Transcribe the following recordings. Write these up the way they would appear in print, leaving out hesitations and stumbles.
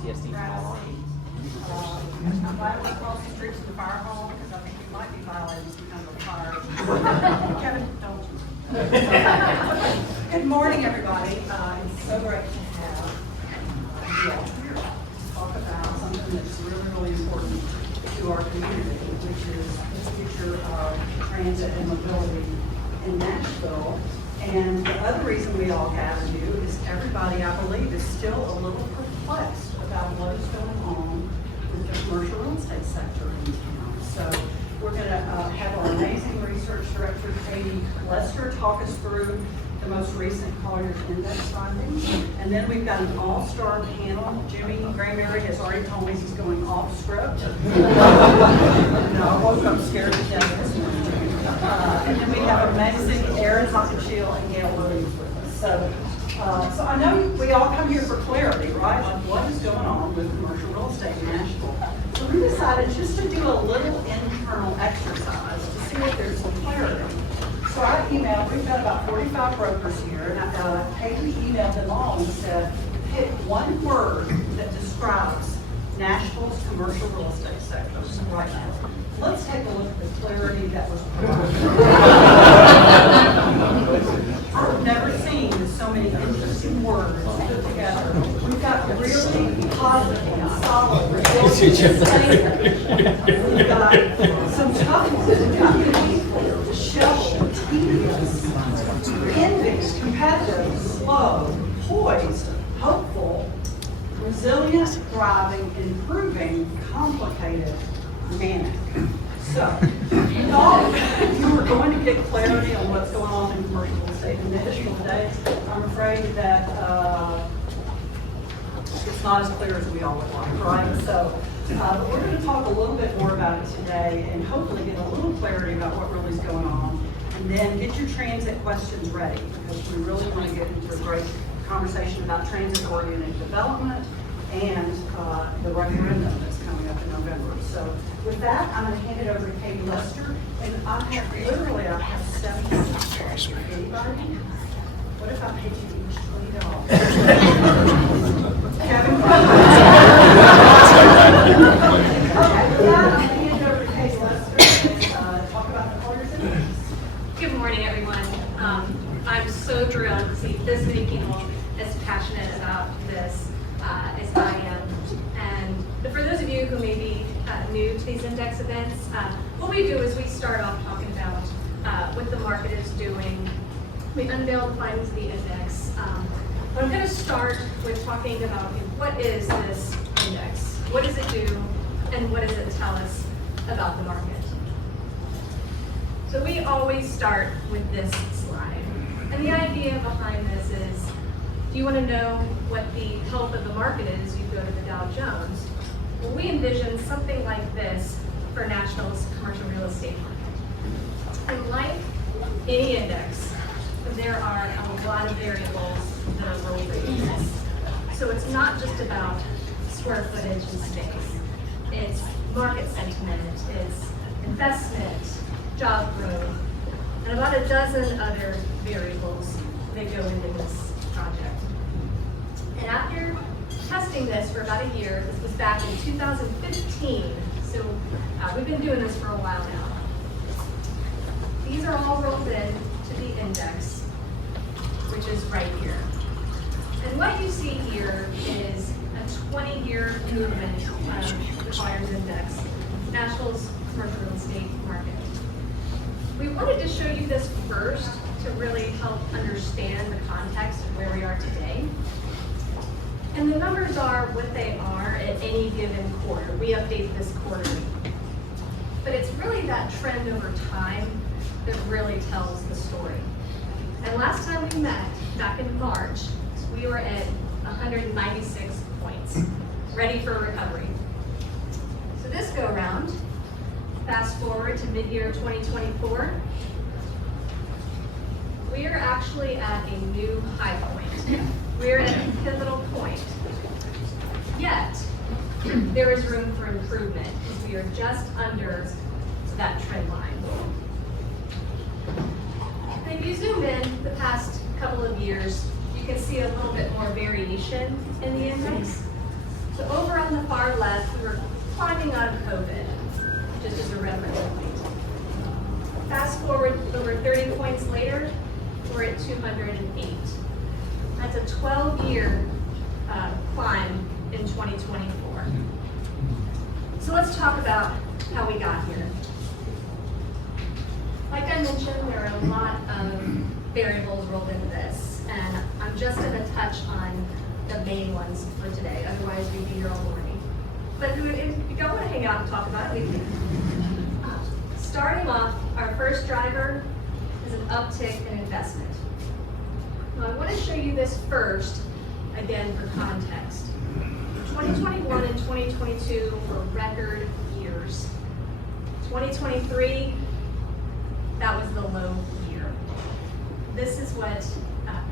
PTSD from that on. I'm glad we're across the street from the fire hall, because I think we might be violating some kind of a fire. Kevin, don't you? Good morning, everybody. It's so great to have you all here to talk about something that's really, really important to our community, which is the future of transit and mobility in Nashville. And the other reason we all gathered you is everybody, I believe, is still a little perplexed about what is going on with the commercial real estate sector in town. So we're going to have our amazing research director, Katie Lester, talk us through the most recent Colliers Index findings. And then we've got an all-star panel. Jimmy Granberry has already told me he's going off script. No, I woke up scared to death this morning. And then we have amazing Aaron Hockenschil and Gail Williams with us. So I know we all come here for clarity, right? Like what is going on with commercial real estate in Nashville. So we decided just to do a little internal exercise to see if there's some clarity. So I emailed, we've got about 45 brokers here, and Katie emailed them all and said, pick one word that describes Nashville's commercial real estate sector right now. Let's take a look at the clarity that was provided. I've never seen so many interesting words put together. We've got really positive and solid, resilient statements. We've got some tough ones. We've got painful, sheltered, tedious, envy, competitive, slow, poised, hopeful, resilient, thriving, improving, complicated, manic. So, you are going to get clarity on what's going on in commercial real estate in Nashville today. I'm afraid that it's not as clear as we all would like, right? So, but we're going to talk a little bit more about it today and hopefully get a little clarity about what really is going on. And then get your transit questions ready, because we really want to get into a great conversation about transit-oriented development and the referendum that's coming up in November. So with that, I'm going to hand it over to Katie Lester. And I have 7 minutes. Anybody? What if I paid you each $20? Kevin? Okay, with that, I'm going to hand it over to Katie Lester and talk about the Colliers Index. Good morning, everyone. I'm so thrilled to see this many people as passionate about this as I am. And for those of you who may be new to these index events, what we do is we start off talking about what the market is doing. We unveil the findings of the index. But I'm going to start with talking about what is this index? What does it do? And what does it tell us about the market? So we always start with this slide. And the idea behind this is, do you want to know what the health of the market is? You go to the Dow Jones. Well, we envision something like this for Nashville's commercial real estate market. And like any index, there are a lot of variables that are rolled into this. So it's not just about square footage and space. It's market sentiment, it's investment, job growth, and about a dozen other variables that go into this project. And after testing this for about a year, this was back in 2015, so we've been doing this for a while now. These are all rolled in to the index, which is right here. And what you see here is a 20-year movement of the Colliers Index, Nashville's commercial real estate market. We wanted to show you this first to really help understand the context of where we are today. And the numbers are what they are at any given quarter. We update this quarterly. But it's really that trend over time that really tells the story. And last time we met, back in March, we were at 196 points, ready for recovery. So this go around, fast forward to mid-year 2024, we are actually at a new high point. We're at a pivotal point. Yet, there is room for improvement because we are just under that trend line. And if you zoom in the past couple of years, you can see a little bit more variation in the index. So far left, we were climbing out of COVID, just as a reference point. Fast forward over 30 points later, we're at 208. That's a 12-year climb in 2024. So let's talk about how we got here. Like I mentioned, there are a lot of variables rolled into this, and I'm just going to touch on the main ones for today, otherwise we'd be here all morning. But if you don't want to hang out and talk about it, we can. Starting off, our first driver is an uptick in investment. Now, I want to show you this first, again for context. 2021 and 2022 were record years. 2023, that was the low year. This is what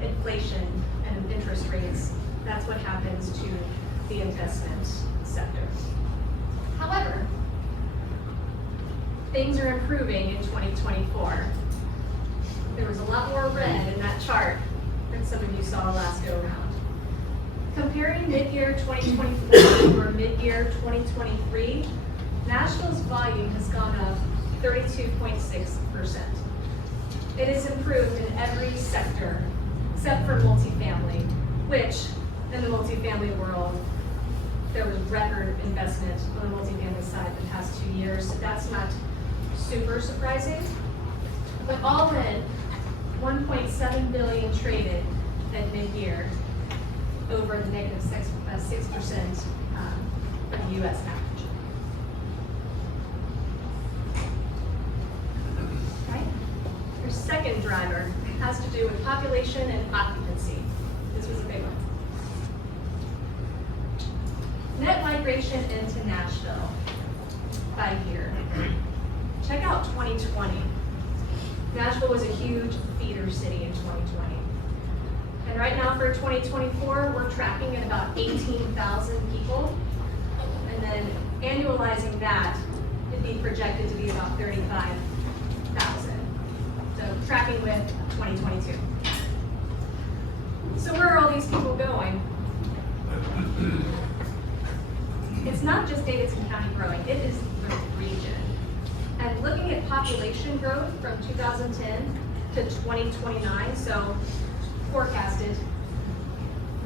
inflation and interest rates, that's what happens to the investment sector. However, things are improving in 2024. There was a lot more red in that chart than some of you saw last go around. Comparing mid-year 2024 or mid-year 2023, Nashville's volume has gone up 32.6%. It has improved in every sector except for multifamily, which in the multifamily world, there was record investment on the multifamily side the past 2 years. So that's not super surprising. But all in, 1.7 billion traded at mid-year over the negative 6% of the U.S. average. Okay. Our second driver has to do with population and occupancy. This was a big one. Net migration into Nashville by year. Check out 2020. Nashville was a huge feeder city in 2020. And right now for 2024, we're tracking at about 18,000 people. And then annualizing that, it'd be projected to be about 35,000. So tracking with 2022. So where are all these people going? It's not just Davidson County growing, it is the region. And looking at population growth from 2010 to 2029, so forecasted,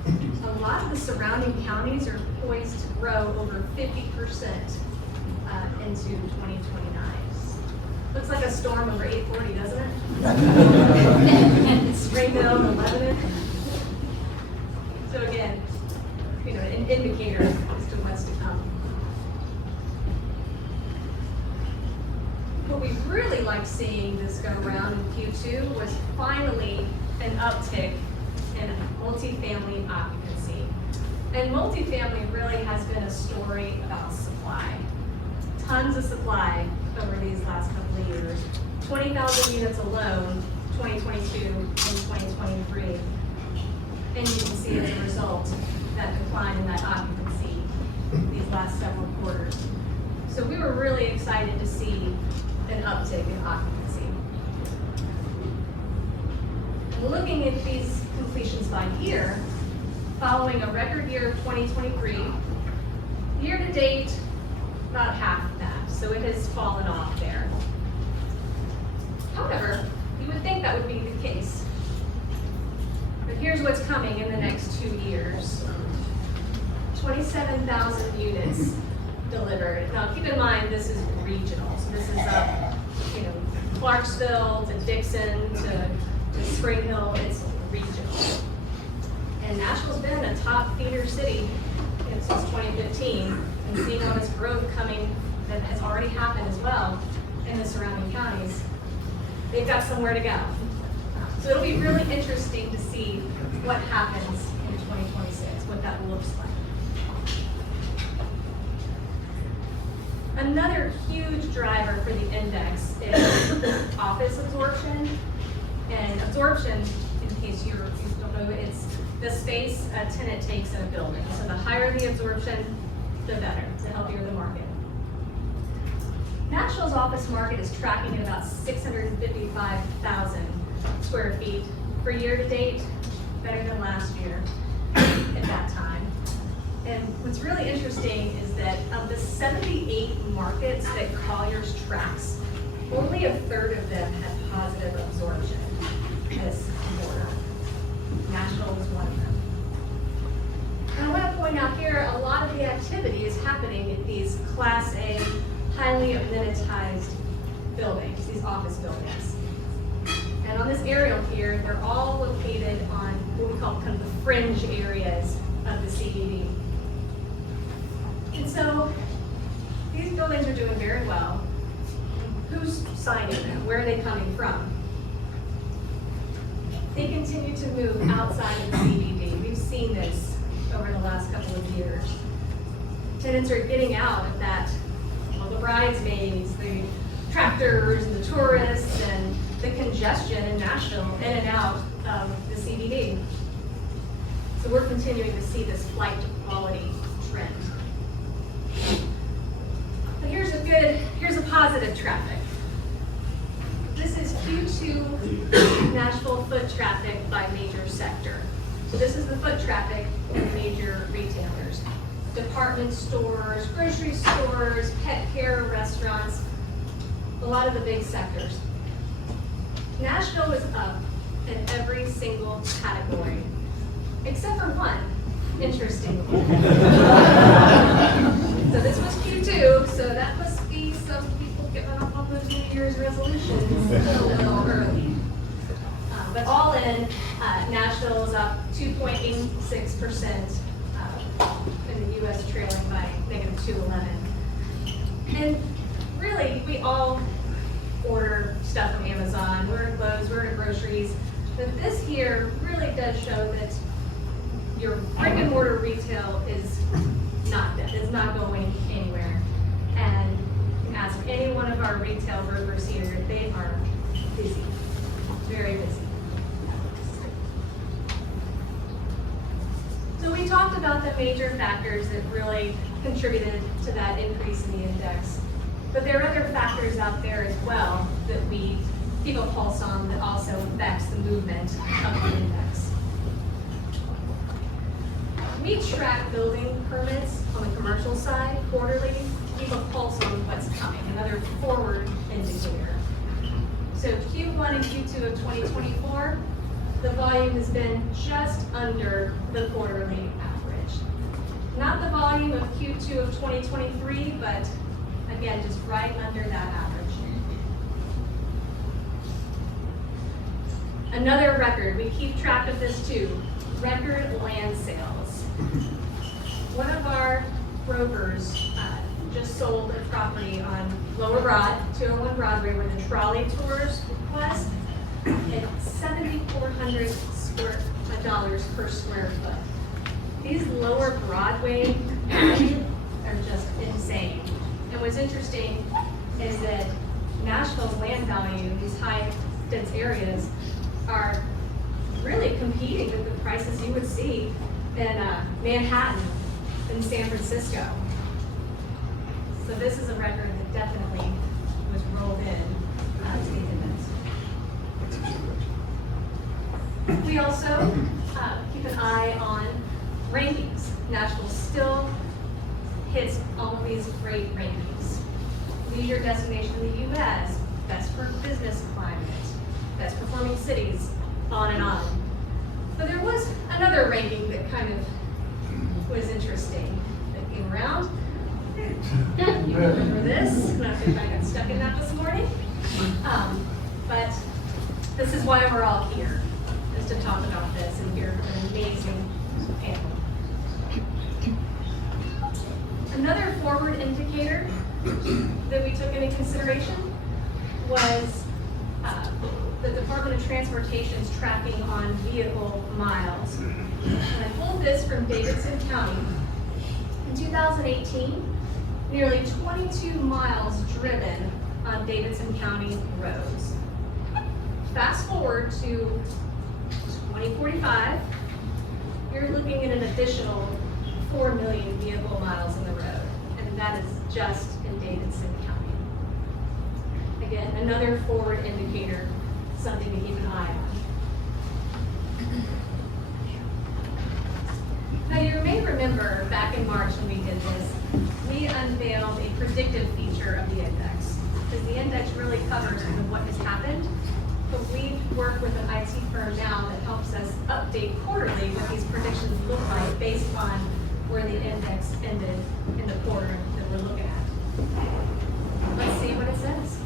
a lot of the surrounding counties are poised to grow over 50% into 2029. Looks like a storm over 840, doesn't it? Springville and Lebanon. So again, you know, an indicator as to what's to come. What we really liked seeing this go around in Q2 was finally an uptick in multifamily occupancy. And multifamily really has been a story about supply. Tons of supply over these last couple of years. 20,000 units alone, 2022 and 2023. And you can see as a result, that decline in that occupancy these last several quarters. So we were really excited to see an uptick in occupancy. Looking at these completions by year, following a record year of 2023, year to date, about half of that. So it has fallen off there. However, you would think that would be the case. But here's what's coming in the next 2 years. 27,000 units delivered. Now keep in mind, this is regional. So this is up, you know, Clarksville to Dixon to Spring Hill, it's regional. And Nashville's been a top feeder city since 2015, and seeing all this growth coming that has already happened as well in the surrounding counties, they've got somewhere to go. So it'll be really interesting to see what happens in 2026, what that looks like. Another huge driver for the index is office absorption. And absorption, in case you don't know, it's the space a tenant takes in a building. So the higher the absorption, the better, the healthier the market. Nashville's office market is tracking at about 655,000 square feet for year to date, better than last year at that time. And what's really interesting is that of the 78 markets that Colliers tracks, only a third of them have positive absorption this quarter. Nashville was one of them. And I want to point out here, a lot of the activity is happening in these Class A, highly amenitized buildings, these office buildings. And on this aerial here, they're all located on what we call kind of the fringe areas of the CBD. And so these buildings are doing very well. Who's signing them? Where are they coming from? They continue to move outside of the CBD. We've seen this over the last couple of years. Tenants are getting out of that, well, the bridesmaids, the tractors, and the tourists, and the congestion in Nashville, in and out of the CBD. So we're continuing to see this flight to quality trend. But here's a positive traffic. This is Q2 Nashville foot traffic by major sector. So this is the foot traffic of major retailers. Department stores, grocery stores, pet care, restaurants, a lot of the big sectors. Nashville was up in every single category, except for one, interestingly. So this was Q2, so that must be some people giving up on those New Year's resolutions a little early. But all in, Nashville is up 2.86%, in the U.S. trailing by negative 2.11. And really, we all order stuff from Amazon, we're in clothes, we're in groceries. But this here really does show that your brick and mortar retail is not dead, it's not going anywhere. And ask any one of our retail brokers here, they are busy, very busy. So we talked about the major factors that really contributed to that increase in the index. But there are other factors out there as well that we keep a pulse on that also affects the movement of the index. We track building permits on the commercial side quarterly to keep a pulse on what's coming, another forward indicator. So Q1 and Q2 of 2024, the volume has been just under the quarterly average. Not the volume of Q2 of 2023, but again, just right under that average. Another record, we keep track of this too, record land sales. One of our brokers just sold a property on Lower Broad, 201 Broadway, where the trolley tours was, at $7,400 per square foot. These Lower Broadway areas are just insane. And what's interesting is that Nashville's land value, these high dense areas, are really competing with the prices you would see in Manhattan and San Francisco. So this is a record that definitely was rolled in to the index. We also keep an eye on rankings. Nashville still hits all of these great rankings. Leisure destination in the U.S., best for business climate, best performing cities, on and on. But there was another ranking that kind of was interesting that came around. You remember this? I think I got stuck in that this morning. But this is why we're all here, is to talk about this and hear an amazing panel. Another forward indicator that we took into consideration was the Department of Transportation's tracking on vehicle miles. And I pulled this from Davidson County. In 2018, nearly 22 miles driven on Davidson County roads. Fast forward to 2045, you're looking at an additional 4 million vehicle miles in the road, and that is just in Davidson County. Again, another forward indicator, something to keep an eye on. Now you may remember back in March when we did this, we unveiled a predictive feature of the index. Because the index really covers kind of what has happened, but we've worked with an IT firm now that helps us update quarterly what these predictions look like based on where the index ended in the quarter that we're looking at. Let's see what it says.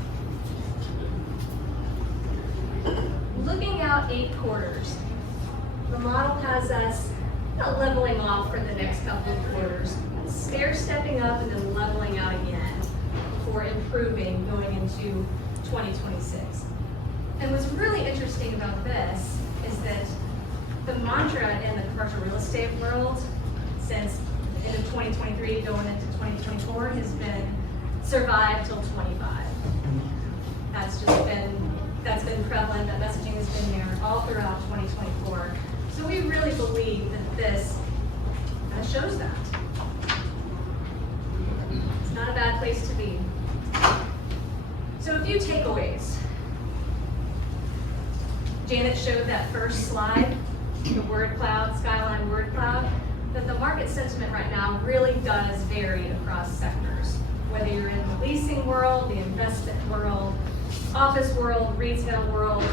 Looking out 8 quarters, the model has us leveling off for the next couple of quarters, stair-stepping up and then leveling out again before improving going into 2026. And what's really interesting about this is that the mantra in the commercial real estate world since the end of 2023 going into 2024 has been survive till 25. That's been prevalent, that messaging has been there all throughout 2024. So we really believe that this shows that. It's not a bad place to be. So a few takeaways. Janet showed that first slide, the word cloud, skyline word cloud, that the market sentiment right now really does vary across sectors. Whether you're in the leasing world, the investment world, office world, retail world,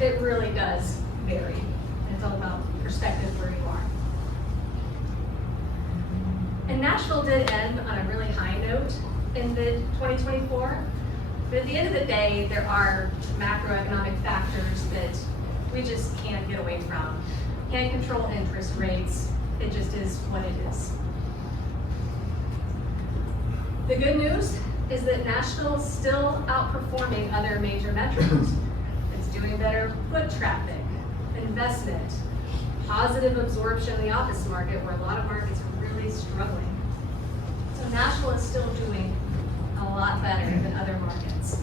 it really does vary. And it's all about perspective where you are. And Nashville did end on a really high note in mid-2024. But at the end of the day, there are macroeconomic factors that we just can't get away from. Can't control interest rates. It just is what it is. The good news is that Nashville is still outperforming other major metros. It's doing better foot traffic, investment, positive absorption in the office market where a lot of markets are really struggling. So Nashville is still doing a lot better than other markets.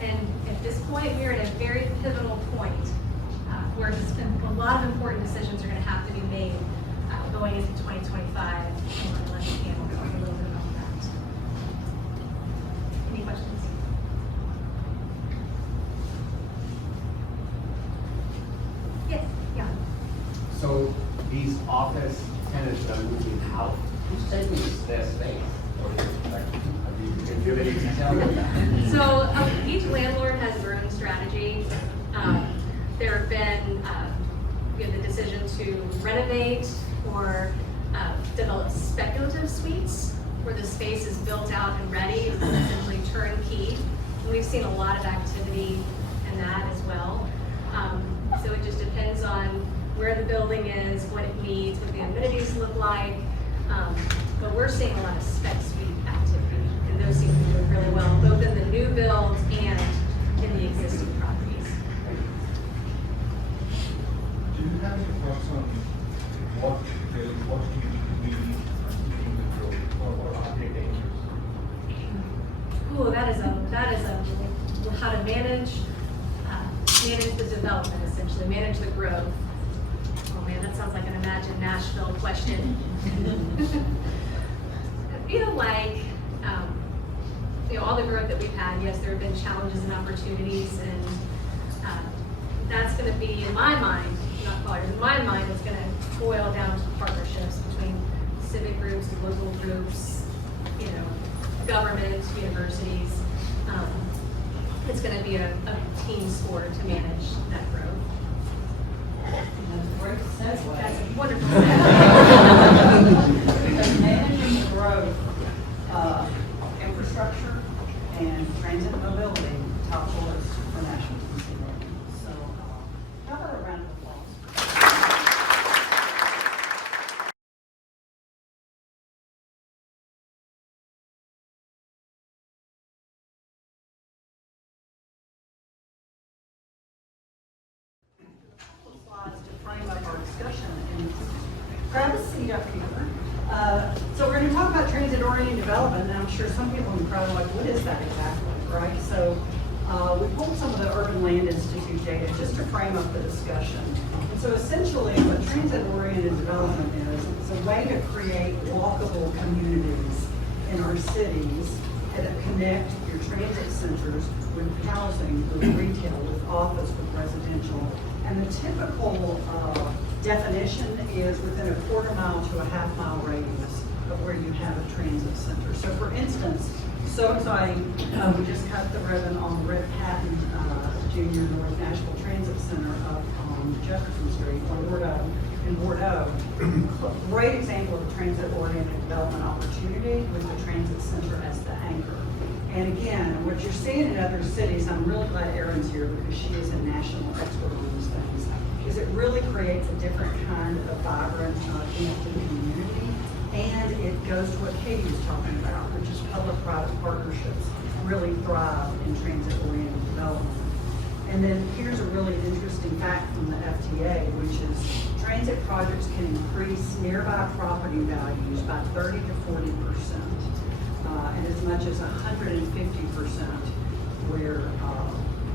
And at this point, we are at a very pivotal point where a lot of important decisions are going to have to be made going into 2025. And we're going to let Campbell talk a little bit about that. Any questions? Yes, yeah. So these office tenants that are moving out, who's taking their space? Or can you give any detail on that? So each landlord has their own strategy. There have been the decision to renovate or develop speculative suites where the space is built out and ready, it's essentially turnkey. And we've seen a lot of activity in that as well. So it just depends on where the building is, what it needs, what the amenities look like. But we're seeing a lot of spec suite activity, and those seem to be doing really well, both in the new builds and in the existing properties. Do you have any thoughts on what do we need in the growth, or are they dangerous? Ooh, that is a how to manage the development, essentially, manage the growth. Oh man, that sounds like an Imagine Nashville question. I feel like, all the growth that we've had, yes, there have been challenges and opportunities, and that's going to be, in my mind, not Colliers, in my mind, it's going to boil down to partnerships between civic groups, local groups, government, universities. It's going to be a team sport to manage that growth. That's a great segue. That's a wonderful segue. Because managing the growth of infrastructure and transit mobility, top list for Nashville. So, how about a round of applause? Slides to frame up our discussion and grab a seat up here. So we're going to talk about transit-oriented development, and I'm sure some people in the crowd are like, what is that exactly, right? So we pulled some of the Urban Land Institute data just to frame up the discussion. And so essentially what transit-oriented development is, it's a way to create walkable communities in our cities that connect your transit centers with housing, with retail, with office, with residential, And the typical definition is within a quarter-mile to a half-mile radius of where you have a transit center. So for instance, so exciting, we just cut the ribbon on Red Patton Junior North Nashville Transit Center up on Jefferson Street, in Bordeaux. Great example of a transit-oriented development opportunity with the transit center as the anchor. And again, what you're seeing in other cities, I'm really glad Erin's here because she is a national expert on these things, is it really creates a different kind of vibrant, connected community. And it goes to what Katie was talking about, which is public-private partnerships really thrive in transit-oriented development. And then here's a really interesting fact from the FTA, which is transit projects can increase nearby property values by 30 to 40%, and as much as 150% where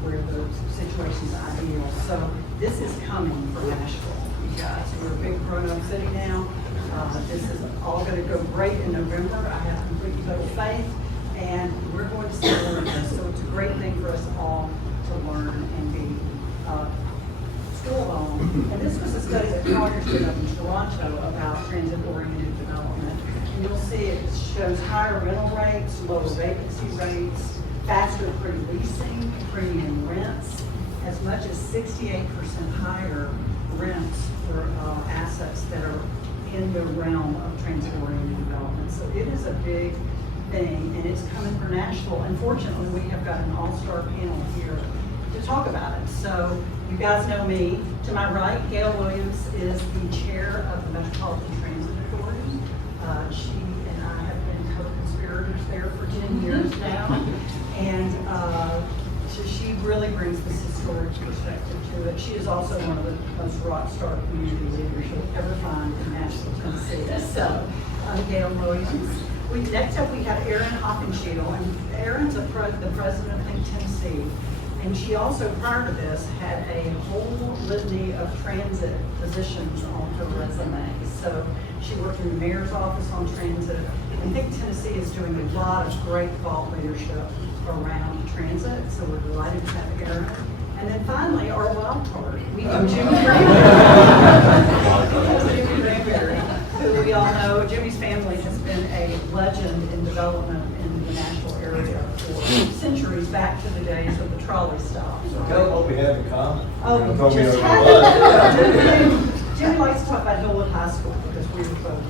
the situation's ideal. So this is coming for Nashville, you guys. We're a big grown-up city now. This is all going to go great in November. I have complete total faith, and we're going to celebrate this. So it's a great thing for us all to learn and be school-owned. And this was a study that Colliers did up in Toronto about transit-oriented development. And you'll see it shows higher rental rates, lower vacancy rates, faster pre-leasing, premium rents, as much as 68% higher rents for assets that are in the realm of transit-oriented development. So it is a big thing, and it's coming for Nashville. Unfortunately, we have got an all-star panel here to talk about it. So you guys know me. To my right, Gail Williams is the chair of the Metropolitan Transit Authority. She and I have been co-conspirators there for 10 years now. And so she really brings this historic perspective to it. She is also one of the most rock star community leaders you'll ever find in Nashville, Tennessee. So, Gail Williams. Next up, we have Erin Hockenschedel, and Erin's the president of Think Tennessee. And she also, prior to this, had a whole litany of transit positions on her resume. So she worked in the mayor's office on transit. I think Tennessee is doing a lot of great thought leadership around transit, so we're delighted to have Erin. And then finally, our wild card, we have Jimmy Granberry, who we all know. Jimmy's family has been a legend in development in the Nashville area for centuries, back to the days of the trolley stops. Tell them what we have in common. Oh, just Jimmy likes to talk about Hillwood High School because we were both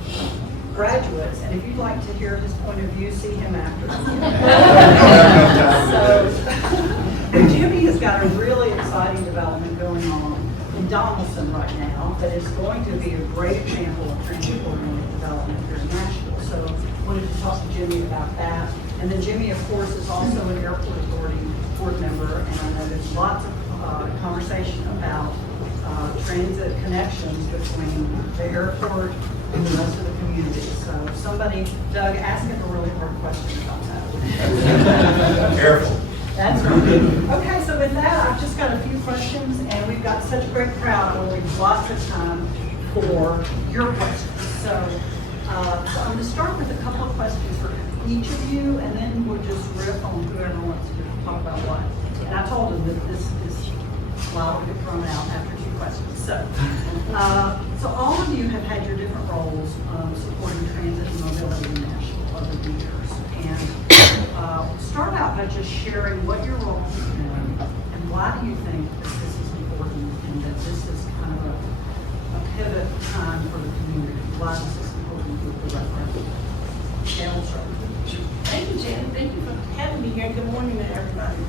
graduates, and if you'd like to hear his point of view, see him after. So, Jimmy has got a really exciting development going on in Donaldson right now that is going to be a great example of transit-oriented development here in Nashville. So wanted to talk to Jimmy about that. And then Jimmy, of course, is also an airport authority board member, and I know there's lots of conversation about transit connections between the airport and the rest of the community. So somebody, Doug, ask him a really hard question about that. Careful. That's right. Okay, so with that, I've just got a few questions, and we've got such a great crowd, we'll leave lots of time for your questions. So I'm going to start with a couple of questions for each of you, and then we'll just riff on whoever wants to talk about what. And I told them that this slide will get thrown out after 2 questions. So all of you have had your different roles supporting transit and mobility in Nashville over the years. And start out by just sharing what your role has been and why do you think that this is important and that this is kind of a pivot time for the community. Why is this important for the referendum? Gail, start with you. Thank you, Jan. Thank you for having me here. Good morning to everybody.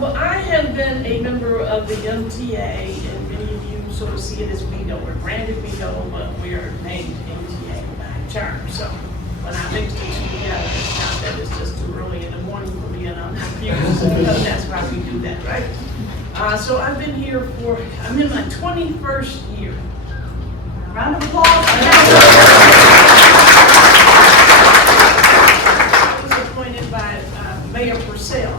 Well, I have been a member of the MTA, and many of you sort of see it as WEGO. We're branded WEGO, but we're named MTA by term. So when I mix the two together, it's not that it's just too early in the morning for me and I'm confused, because that's why we do that, right? So I've been here I'm in my 21st year. Round of applause. I was appointed by Mayor Purcell.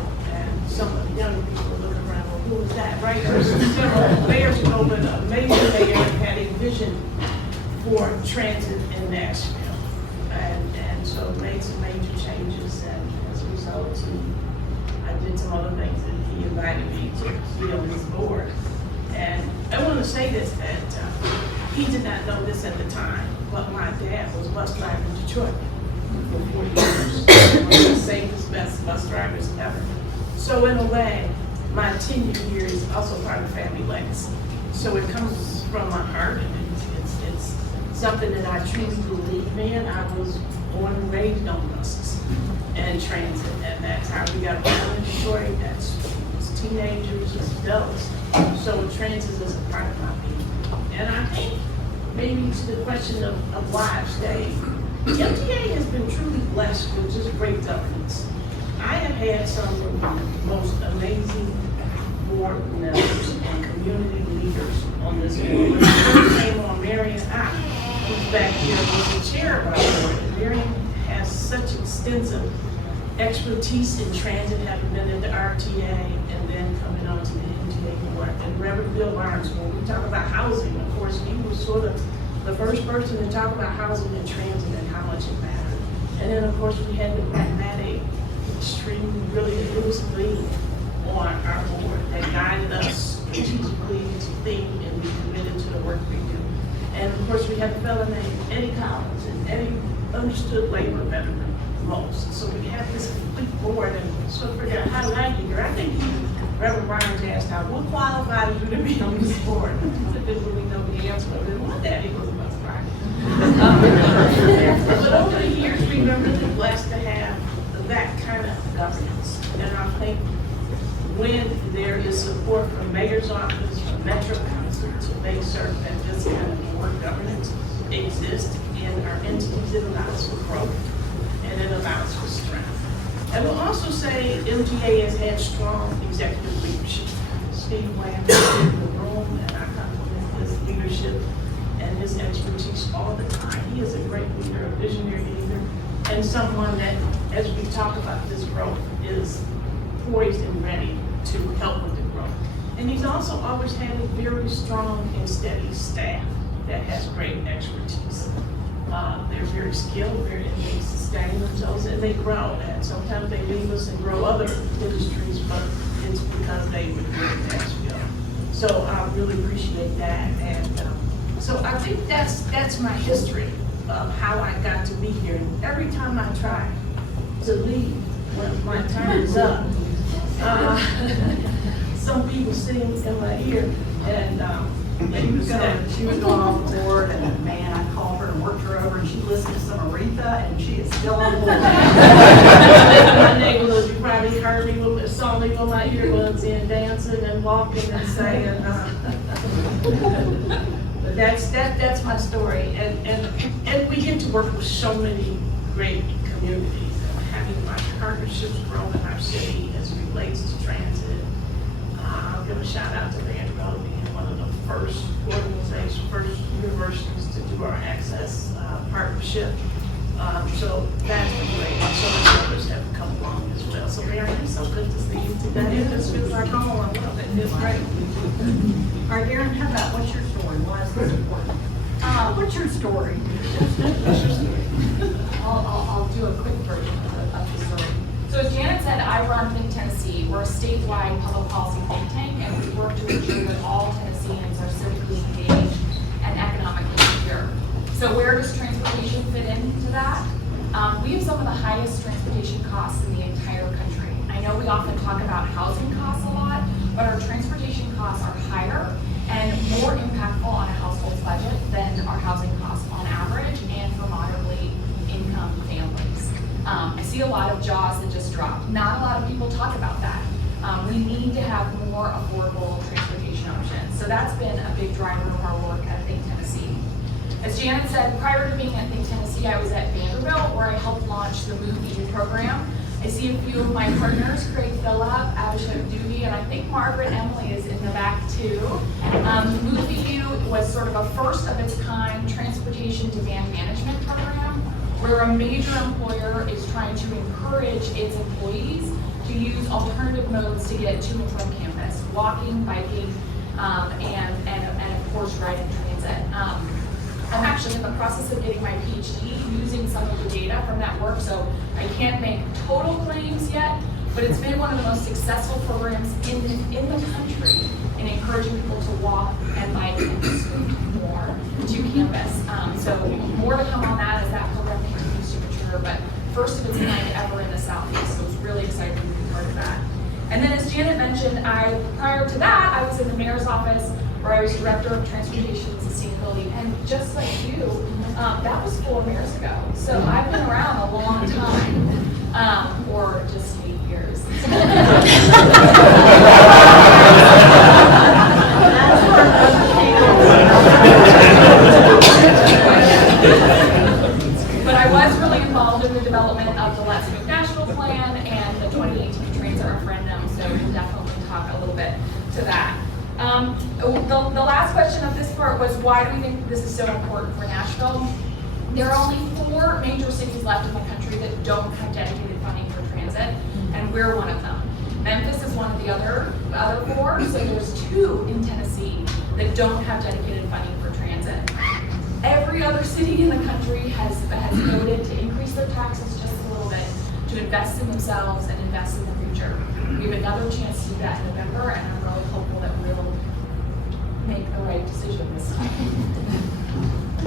Some of the young people looking around, well, who was that, right? Several mayors ago, but a major mayor had a vision for transit in Nashville. And so made some major changes, and as a result, I did some other things, and he invited me to be on his board. And I want to say this, that he did not know this at the time, but my dad was bus driver in Detroit for 40 years. One of the safest, best bus drivers ever. So in a way, my tenure here is also part of family legacy. So it comes from my heart, and it's something that I truly believe in. I was born and raised on buses and transit, and that's how we got around in Detroit. That's as teenagers, as adults. So transit is a part of my being. And I think maybe to the question of why I've stayed, the MTA has been truly blessed with just great governance. I have had some of the most amazing board members and community leaders on this board. Came on Marion I, who's back here, was the chair of our board. And Marion has such extensive expertise in transit, having been in the RTA and then coming on to the MTA board. And Reverend Bill Barnes, when we talk about housing, of course, he was sort of the first person to talk about housing and transit and how much it mattered. And then, of course, we had the pragmatic, extremely, really elusive lead on our board that guided us strategically to think and be committed to the work we do. And of course, we had a fellow named Eddie Collins, and Eddie understood labor better than most. So we had this complete board and sort of figured out how to like you here. I think Reverend Barnes asked how, what qualified you to be on this board? I didn't really know the answer, but I didn't want that. He was a bus driver. But over the years, we've been really blessed to have that kind of governance. And I think when there is support from mayor's office, from Metro Council to make certain that this kind of board governance exists in our entities, it allows for growth and it allows for strength. I will also say MTA has had strong executive leadership. Steve Lamb is in the room, and I compliment his leadership and his expertise all the time. He is a great leader, a visionary leader, and someone that, as we talk about this growth, is poised and ready to help with the growth. And he's also always had a very strong and steady staff that has great expertise. They're very skilled, they sustain themselves, and they grow. And sometimes they leave us and grow other industries, but it's because they were good at Nashville. So I really appreciate that. And so I think that's my history of how I got to be here. And every time I try to leave when my time is up, some people sing in my ear, and She was going off the board, and man, I called her and worked her over, and she listened to some Aretha, and she is still on board. My neighborhood, you probably heard me, saw me with my earbuds in, dancing and walking and saying, but that's my story. And we get to work with so many great communities, and having my partnerships grow in our city as it relates to transit. I'll give a shout out to Vanderbilt being one of the first organizations, first universities to do our access partnership. So that's been great. And so many others have come along as well. So Mary, it's so good to see you today. This feels like home. I love it. It's great. All right, Erin, how about, what's your story? Why is this important? What's your story? I'll do a quick version of the story. So as Janet said, I run Think Tennessee. We're a statewide public policy think tank, and we work to ensure that all Tennesseans are civically engaged and economically secure. So where does transportation fit into that? We have some of the highest transportation costs in the entire country. I know we often talk about housing costs a lot, but our transportation costs are higher and more impactful on a household's budget than our housing costs on average and for moderately income families. I see a lot of jobs that just dropped. Not a lot of people talk about that. We need to have more affordable transportation options. So that's been a big driver of our work at Think Tennessee. As Janet said, prior to being at Think Tennessee, I was at Vanderbilt, where I helped launch the Move EU program. I see a few of my partners, Craig Phillip, Abhishek Dubey, and I think Margaret Emily is in the back too. Move EU was sort of a first of its kind transportation demand management program, where a major employer is trying to encourage its employees to use alternative modes to get to and from campus, walking, biking, and of course riding transit. I'm actually in the process of getting my PhD using some of the data from that work, so I can't make total claims yet, but it's been one of the most successful programs in the country and encouraging people to walk and bike and scoot more to campus. So more to come on that as that program continues to mature, but first of its kind ever in the Southeast, so it's really exciting to be part of that. And then as Janet mentioned, prior to that, I was in the mayor's office where I was director of transportation and sustainability, and just like you, that was 4 years ago. So I've been around a long time, or just 8 years. But I was really involved in the development of the Let's Move Nashville plan and the 2018 Transit Referendum, so we'll definitely talk a little bit to that. The last question of this part was, why do we think this is so important for Nashville? There are only 4 major cities left in the country that don't have dedicated funding for transit, and we're one of them. Memphis is one of the other 4, so there's 2 in Tennessee that don't have dedicated funding for transit. Every other city in the country has voted to increase their taxes just a little bit, to invest in themselves and invest in the future. We have another chance to do that in November, and I'm really hopeful that we'll make the right decision this time.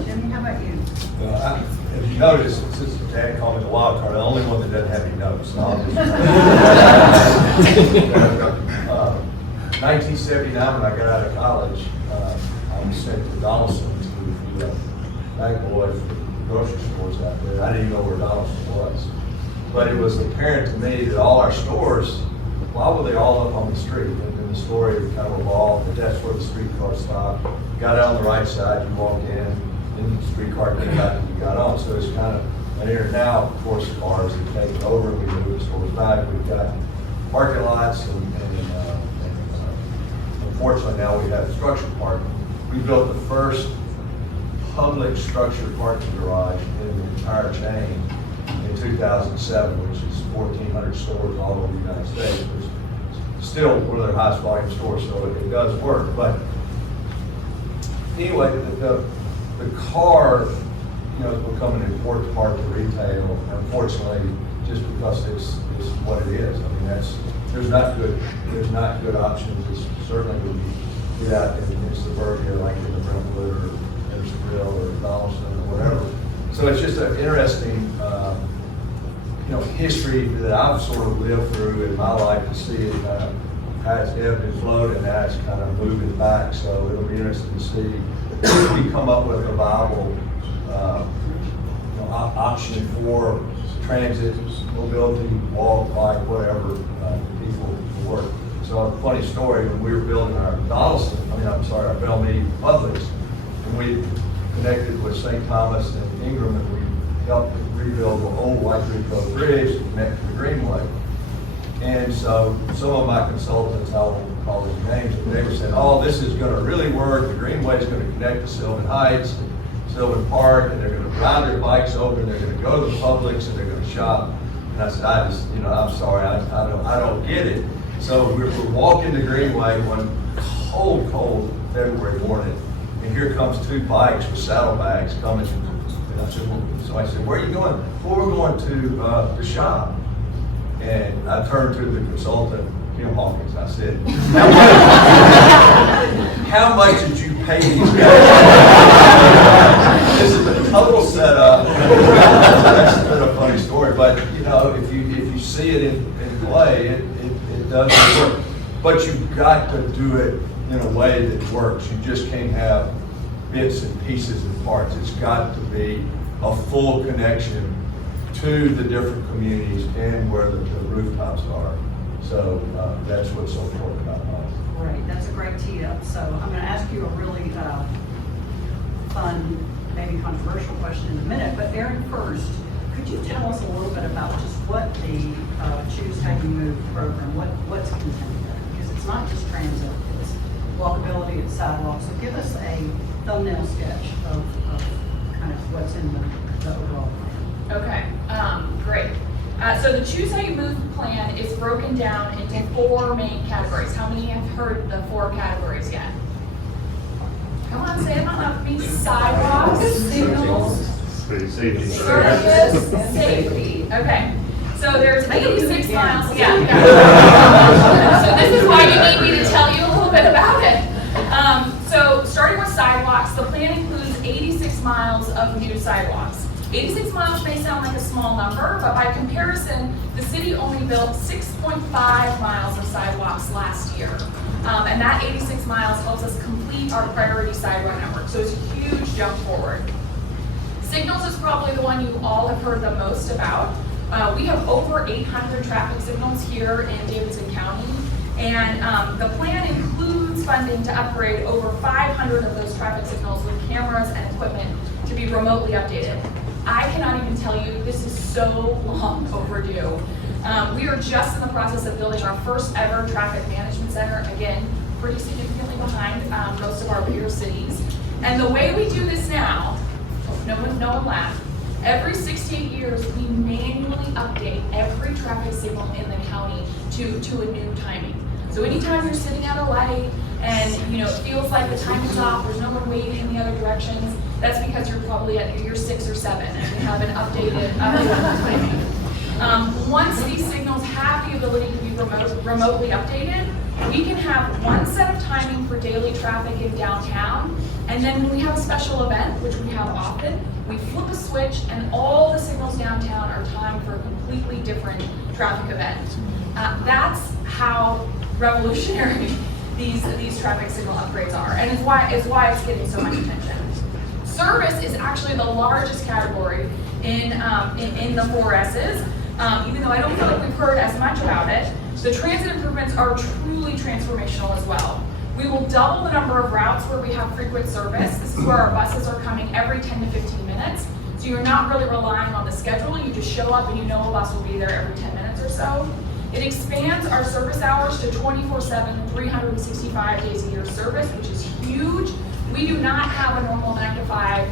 Jimmy, how about you? Well, if you notice, since Dad called me the wild card, the only one that doesn't have any notes. So I'll just 1979, when I got out of college, I was sent to Donaldson to be a bag boy for grocery stores out there. I didn't even know where Donaldson was. But it was apparent to me that all our stores, why were they all up on the street? And the story kind of evolved, that that's where the streetcar stopped. Got out on the right side, you walk in, then the streetcar came out and you got on. So it's kind of an area. Now, of course, cars have taken over, we move the stores back, we've got parking lots, and unfortunately now we have structured parking. We built the first public structured parking garage in the entire chain in 2007, which is 1,400 stores all over the United States, which is still one of their highest volume stores, so it does work. But anyway, the car, is becoming an important part of retail, unfortunately, just because it's what it is. I mean, there's not good options. It's certainly would be get out in suburbia, like in the Brentwood or Edwardsville or Donaldson or whatever. So it's just an interesting, history that I've sort of lived through in my life to see it how it's ebbed and flowed and now it's kind of moving back. So it'll be interesting to see if we come up with a viable option for transit, mobility, walk, bike, whatever, people to work. So a funny story, when we were building our our Bellmead Publix, and we connected with St. Thomas and Ingram, and we helped rebuild the old White Rico Bridge to connect to the Greenway. And so some of my consultants, I won't call their names, but they were saying, oh, this is going to really work. The Greenway is going to connect to Sylvan Heights, Sylvan Park, and they're going to ride their bikes over, and they're going to go to the Publix, and they're going to shop. And I said, I'm sorry, I don't get it. So we're walking the Greenway one cold February morning, and here comes 2 bikes with saddlebags coming. And I said, so I said, where are you going? Well, we're going to the shop. And I turned to the consultant, Kim Hawkins. I said, how much did you pay these guys? This is a total setup. That's been a funny story, but if you see it in play, it does work. But you've got to do it in a way that works. You just can't have bits and pieces and parts. It's got to be a full connection to the different communities and where the rooftops are. So that's what's so important about it. Great, that's a great tee up. So I'm going to ask you a really fun, maybe controversial question in a minute, but Erin, first, could you tell us a little bit about just what the Choose How You Move program, what's contained there? Because it's not just transit, it's walkability, it's sidewalks. So give us a thumbnail sketch of kind of what's in the overall plan. Okay, great. So the Choose How You Move plan is broken down into 4 main categories. How many have heard the 4 categories yet? Come on, say them out loud for me. Sidewalks, signals, Safety. service, safety. Okay. So there's 86 miles. Yeah. So this is why you need me to tell you a little little bit about it. So starting with sidewalks, the plan includes 86 miles of new sidewalks. 86 miles may sound like a small number, but by comparison, the city only built 6.5 miles of sidewalks last year. And that 86 miles helps us complete our priority sidewalk network, so it's a huge jump forward. Signals is probably the one you all have heard the most about. We have over 800 traffic signals here in Davidson County, and the plan includes funding to upgrade over 500 of those traffic signals with cameras and equipment to be remotely updated. I cannot even tell you, this is so long overdue. We are just in the process of building our first ever traffic management center, again, pretty significantly behind most of our bigger cities. And the way we do this now, no one laugh, every 6 to 8 years, we manually update every traffic signal in the county to a new timing. So anytime you're sitting at a light and it feels like the time is off, there's no one waiting in the other directions, that's because you're probably at year 6 or 7 and we have an updated timing. Once these signals have the ability to be remotely updated, we can have one set of timing for daily traffic in downtown, and then when we have a special event, which we have often, we flip a switch and all the signals downtown are timed for a completely different traffic event. That's how revolutionary these traffic signal upgrades are, and is why it's getting so much attention. Service is actually the largest category in the 4 S's. Even though I don't feel like we've heard as much about it, the transit improvements are truly transformational as well. We will double the number of routes where we have frequent service. This is where our buses are coming every 10 to 15 minutes. So you're not really relying on the schedule. You just show up and you know a bus will be there every 10 minutes or so. It expands our service hours to 24/7, 365 days a year service, which is huge. We do not have a normal 9 to 5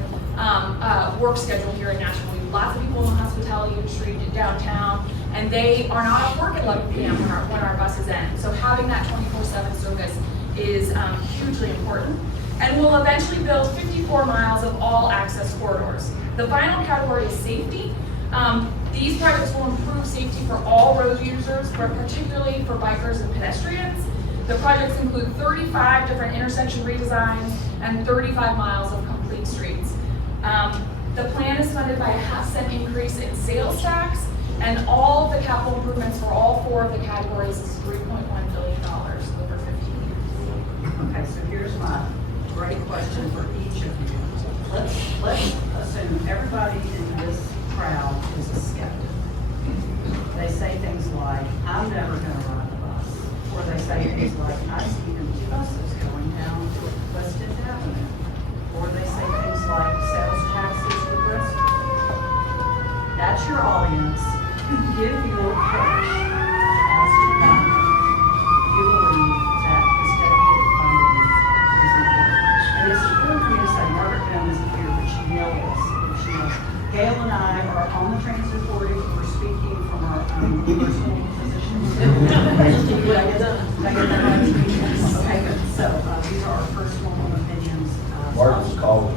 work schedule here in Nashville. We have lots of people in the hospitality industry downtown, and they are not off work at 11 p.m. when our buses end. So having that 24/7 service is hugely important. And we'll eventually build 54 miles of all access corridors. The final category is safety. These projects will improve safety for all road users, but particularly for bikers and pedestrians. The projects include 35 different intersection redesigns and 35 miles of complete streets. The plan is funded by a half-cent increase in sales tax, and all of the capital improvements for all 4 of the categories is $3.1 billion over 15 years. Okay, so here's my great question for each of you. Let's assume everybody in this crowd is a skeptic. They say things like, I'm never going to ride a bus. Or they say things like, I see empty buses going down West 5th Avenue. Or they say things like, sales tax is regressive. That's your audience. Give your pitch as to why you believe that this dedicated funding is important. And it's important for me to say, Margaret Bell isn't here, but she knows this. She knows. Gail and I are on the transit authority. We're speaking from our personal positions. Did I get that right? Okay, good. So these are our personal opinions. Martin's calling.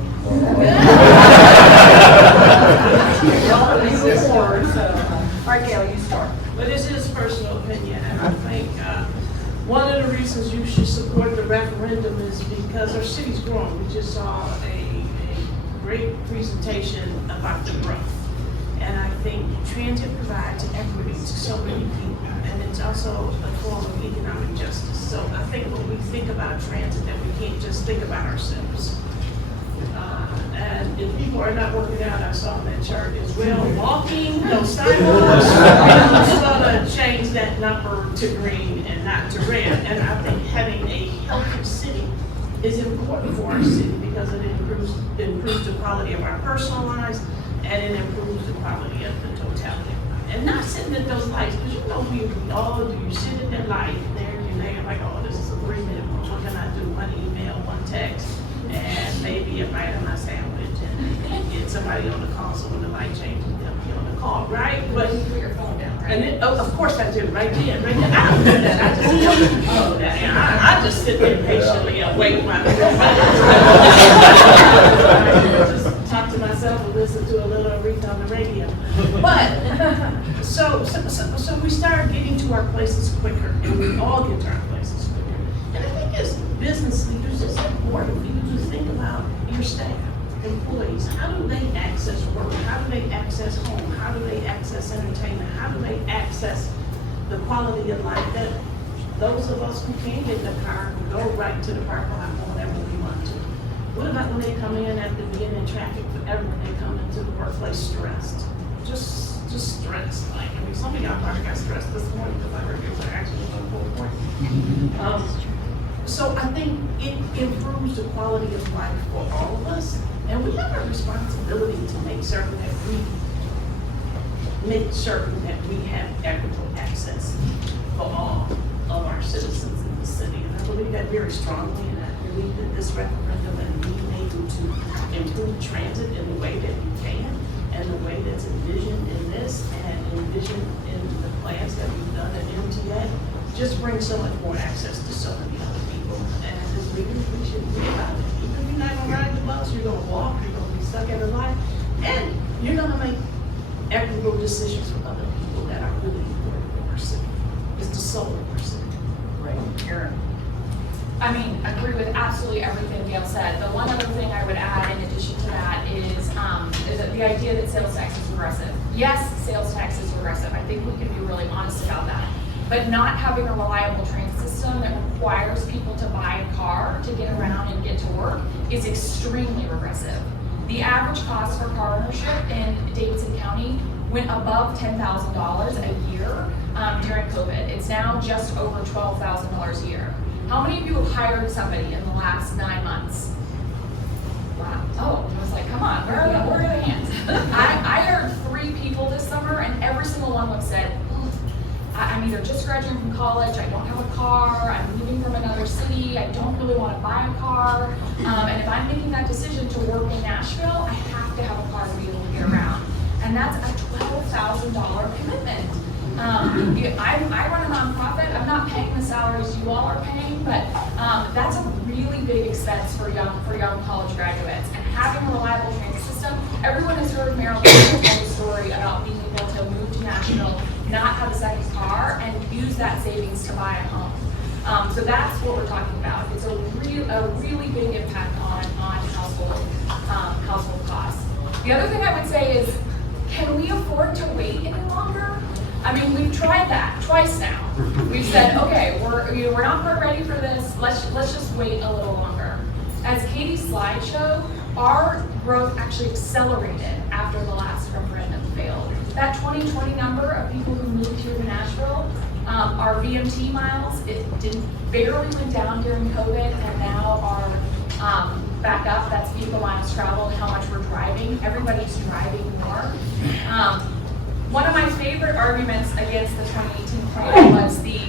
All right, Gail, you start. But this is personal opinion, and I think one of the reasons you should support the referendum is because our city's growing. We just saw a great presentation about the growth. And I think transit provides equity to so many people, and it's also a form of economic justice. So I think when we think about transit, that we can't just think about ourselves. And if people are not working out, I saw that chart as well, walking, no sidewalks, we're going to change that number to green and not to red. And I think having a healthy city is important for our city because it improves the quality of our personal lives, and it improves the quality of the totality. And not sitting at those lights, because you know we all do. You sit at that light, and they're like, oh, this is a 3-minute. What can I do? One email, one text, and maybe a bite of my sandwich, and get somebody on the call. So when the light changes, they'll be on the call, right? But You put your phone down, right? and then, of course I do, right there, right there. I don't do that. I just don't do that. And I just sit there patiently and wait while just talk to myself and listen to a little Aretha on the radio. But so we start getting to our places quicker, and we all get to our places quicker. And I think business leaders, it's important for you to think about your staff, employees. How do they access work? How do they access home? How do they access entertainment? How do they access the quality of life that those of us who can't get in the car can go right to the parking lot whenever we want to? What about when they come in after being in traffic forever, when they come into the workplace stressed? Just stressed. Like, I mean, some of y'all probably got stressed this morning because I heard there was an accident on 4 point. So I think it improves the quality of life for all of us, and we have a responsibility to make certain that we have equitable access for all of our citizens in the city. And I believe that very strongly, and I believe that this referendum and being able to improve transit in the way that we can, and the way that's envisioned in this and envisioned in the plans that we've done at MTA, just brings so much more access to so many other people. And as leaders, we should think about it. Even if you're not gonna ride the bus, you're gonna walk, you're gonna be stuck at a light, and you're gonna make equitable decisions for other people that are really important for our city. It's the soul of our city. Right, Karen. I mean, agree with absolutely everything Gail said. The one other thing I would add in addition to that is that the idea that sales tax is regressive. Yes, sales tax is regressive. I think we can be really honest about that. But not having a reliable transit system that requires people to buy a car to get around and get to work is extremely regressive. The average cost for car ownership in Davidson County went above $10,000 a year during COVID. It's now just over $12,000 a year. How many of you have hired somebody in the last 9 months? Wow. Oh, I was like, come on, where are the hands? I hired 3 people this summer, and every single one of them said, I'm either just graduating from college, I don't have a car, I'm moving from another city, I don't really want to buy a car, and if I'm making that decision to work in Nashville, I have to have a car to be able to get around. And that's a $12,000 commitment. I run a nonprofit. I'm not paying the salaries you all are paying, but that's a really big expense for young college graduates. And having a reliable transit system, everyone has heard Marilyn tell the story about being able to move to Nashville, not have a second car, and use that savings to buy a home. So that's what we're talking about. It's a really big impact on household costs. The other thing I would say is, can we afford to wait any longer? I mean, we've tried that twice now. We've said, okay, we're not quite ready for this. Let's just wait a little longer. As Katie's slide showed, our growth actually accelerated after the last referendum failed. That 2020 number of people who moved here to Nashville, our VMT miles, it barely went down during COVID, and now are back up. That's vehicle miles traveled, how much we're driving. Everybody's driving more. One of my favorite arguments against the 2018 plan was the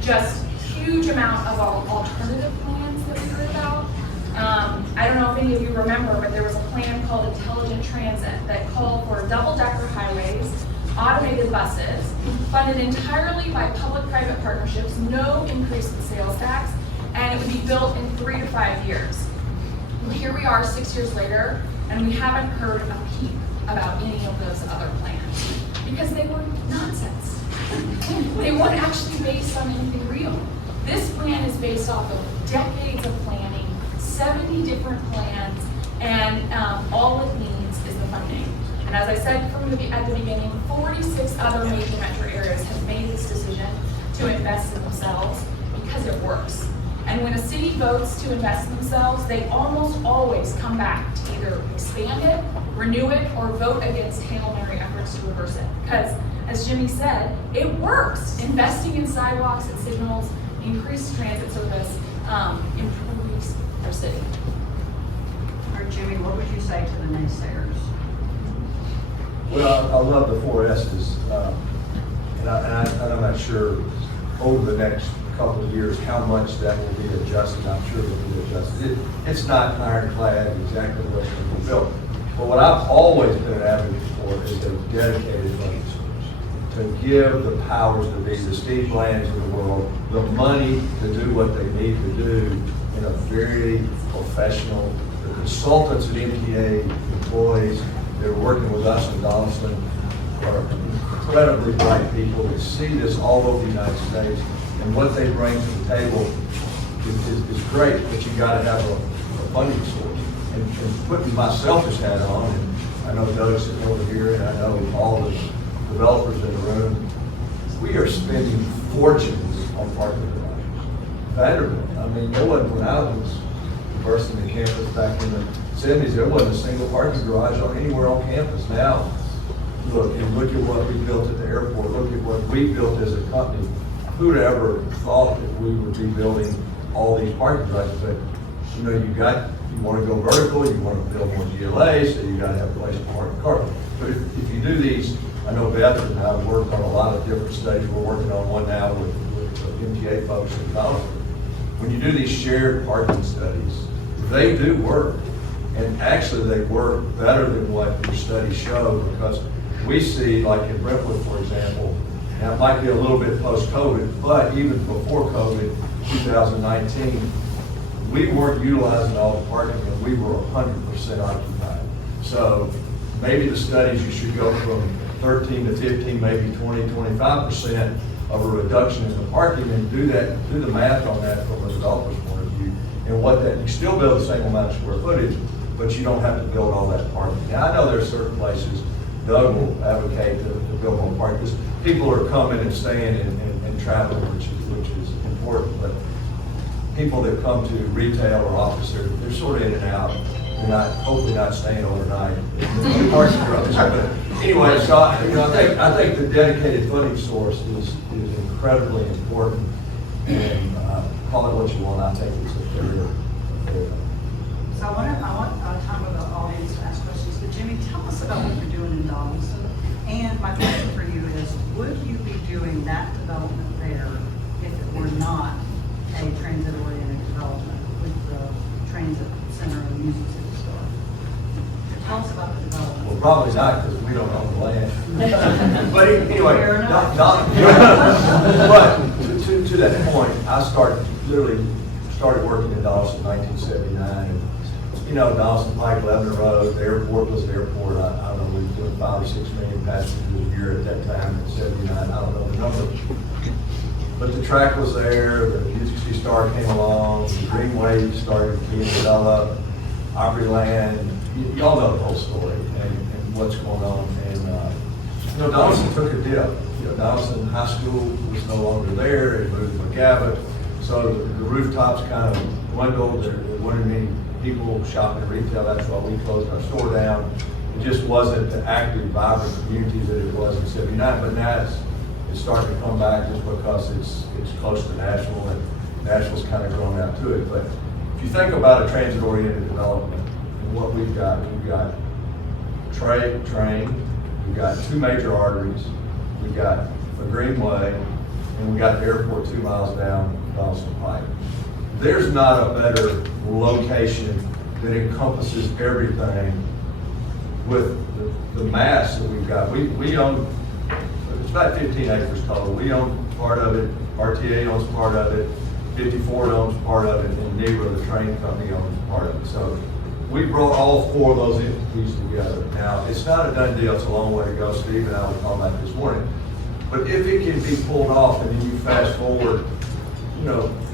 just huge amount of alternative plans that we heard about. I don't know if any of you remember, but there was a plan called Intelligent Transit that called for double-decker highways, automated buses, funded entirely by public-private partnerships, no increase in sales tax, and it would be built in 3 to 5 years. Well, here we are 6 years later, and we haven't heard a peep about any of those other plans because they were nonsense. They weren't actually based on anything real. This plan is based off of decades of planning, 70 different plans, and all it needs is the funding. And as I said at the beginning, 46 other major metro areas have made this decision to invest in themselves because it works. And when a city votes to invest in themselves, they almost always come back to either expand it, renew it, or vote against Hail Mary efforts to reverse it. Because, as Jimmy said, it works. Investing in sidewalks and signals, increased transit service, improves our city. Or Jimmy, what would you say to the naysayers? Well, I love the 4 S's, and I'm not sure over the next couple of years how much that will be adjusted. I'm sure it will be adjusted. It's not ironclad exactly the way it's going to be built. But what I've always been an advocate for is a dedicated funding source to give the powers to be, the Steve Blands of the world, the money to do what they need to do in a very professional. The consultants at MTA, employees that are working with us in Donaldson are incredibly bright people that see this all over the United States, and what they bring to the table is great, but you gotta have a funding source. And putting my selfish hat on, and I know Doug's sitting over here, and I know all the developers in the room, we are spending fortunes on parking garages. Vanderbilt, I mean, there wasn't, when I was bursting the campus back in the 70s, there wasn't a single parking garage anywhere on campus. Now, look at what we built at the airport, look at what we built as a company. Who'd ever thought that we would be building all these parking garages? But, you know, you want to go vertical, you want to build more GLA, so you got to have a place to park the car. But if you do these, I know Beth and I have worked on a lot of different studies. We're working on one now with MTA folks in college. When you do these shared parking studies, they do work. And actually, they work better than what your studies show, because we see, like in Brentwood, for example, now it might be a little bit post-COVID, but even before COVID, 2019, we weren't utilizing all the parking, and we were 100% occupied. So maybe the studies, you should go from 13 to 15, maybe 20, 25% of a reduction in the parking, and do the math on that from a developer's point of view. And what that, you still build the same amount of square footage, but you don't have to build all that parking. Now, I know there are certain places Doug will advocate to build more parking, because people are coming and staying and traveling, which is important. But people that come to retail or office, they're sort of in and out. They're hopefully not staying overnight in the parking garage. But anyway, so I think the dedicated funding source is incredibly important. And call it what you want. I think it's a fair. So I want time for the audience to ask questions, but Jimmy, tell us about what you're doing in Donaldson. And my question for you is, would you be doing that development there if it were not a transit-oriented development with the transit center and the music city store? Tell us about the development. Well, probably not, because we don't own the land. But anyway, Fair enough. but to that point, I literally started working in Donaldson in 1979. And, you know, Donaldson Pike, Lebanon Road, the airport was the airport. I don't know, we were doing 5 or 6 million passengers a year at that time in 79. I don't know the number. But the track was there, the Music Star came along, the Greenway started being developed, Opryland. Y'all know the whole story and what's going on. And, you know, Donaldson took a dip. You know, Donaldson High School was no longer there. It moved to McGavock. So the rooftops kind of dwindled. There weren't many people shopping retail. That's why we closed our store down. It just wasn't the active, vibrant community that it was in 79. But now it's starting to come back just because it's close to Nashville, and Nashville's kind of grown out to it. But if you think about a transit-oriented development, and what we've got train, we've got 2 major arteries, we've got a greenway, and we got the airport 2 miles down Donaldson Pike. There's not a better location that encompasses everything with the mass that we've got. We own, it's about 15 acres total. We own part of it, RTA owns part of it, 54 owns part of it, and NEBRA, the train company, owns part of it. So we brought all 4 of those entities together. Now, it's not a done deal. It's a long way to go. Steve and I were talking about this morning. But if it can be pulled off, and then you fast forward,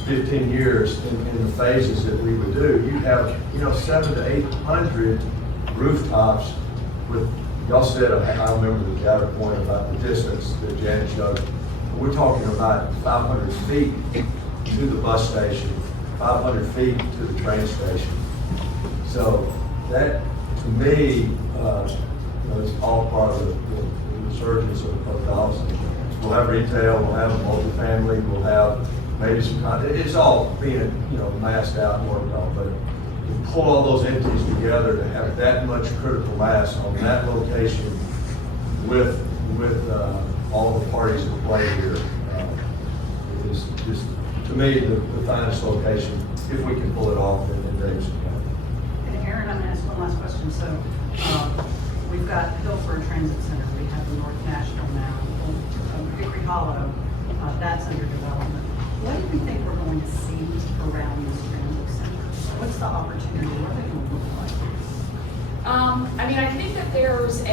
15 years in the phases that we would do, you have, 700 to 800 rooftops with, y'all said, I remember the data point about the distance that Janet showed. We're talking about 500 feet to the bus station, 500 feet to the train station. So that, to me, is all part of the resurgence of Donaldson. We'll have retail, we'll have multifamily, we'll have maybe some it's all being, massed out and worked on, but to pull all those entities together to have that much critical mass on that location with all the parties that play here is just, to me, the finest location, if we can pull it off in Davidson County. And Aaron, I'm gonna ask one last question. So, we've got Hillsborough Transit Center, we have the North Nashville now, Hickory Hollow, that's under development. What do we think we're going to see around these transit centers? What's the opportunity? What are they going to look like? I think that there's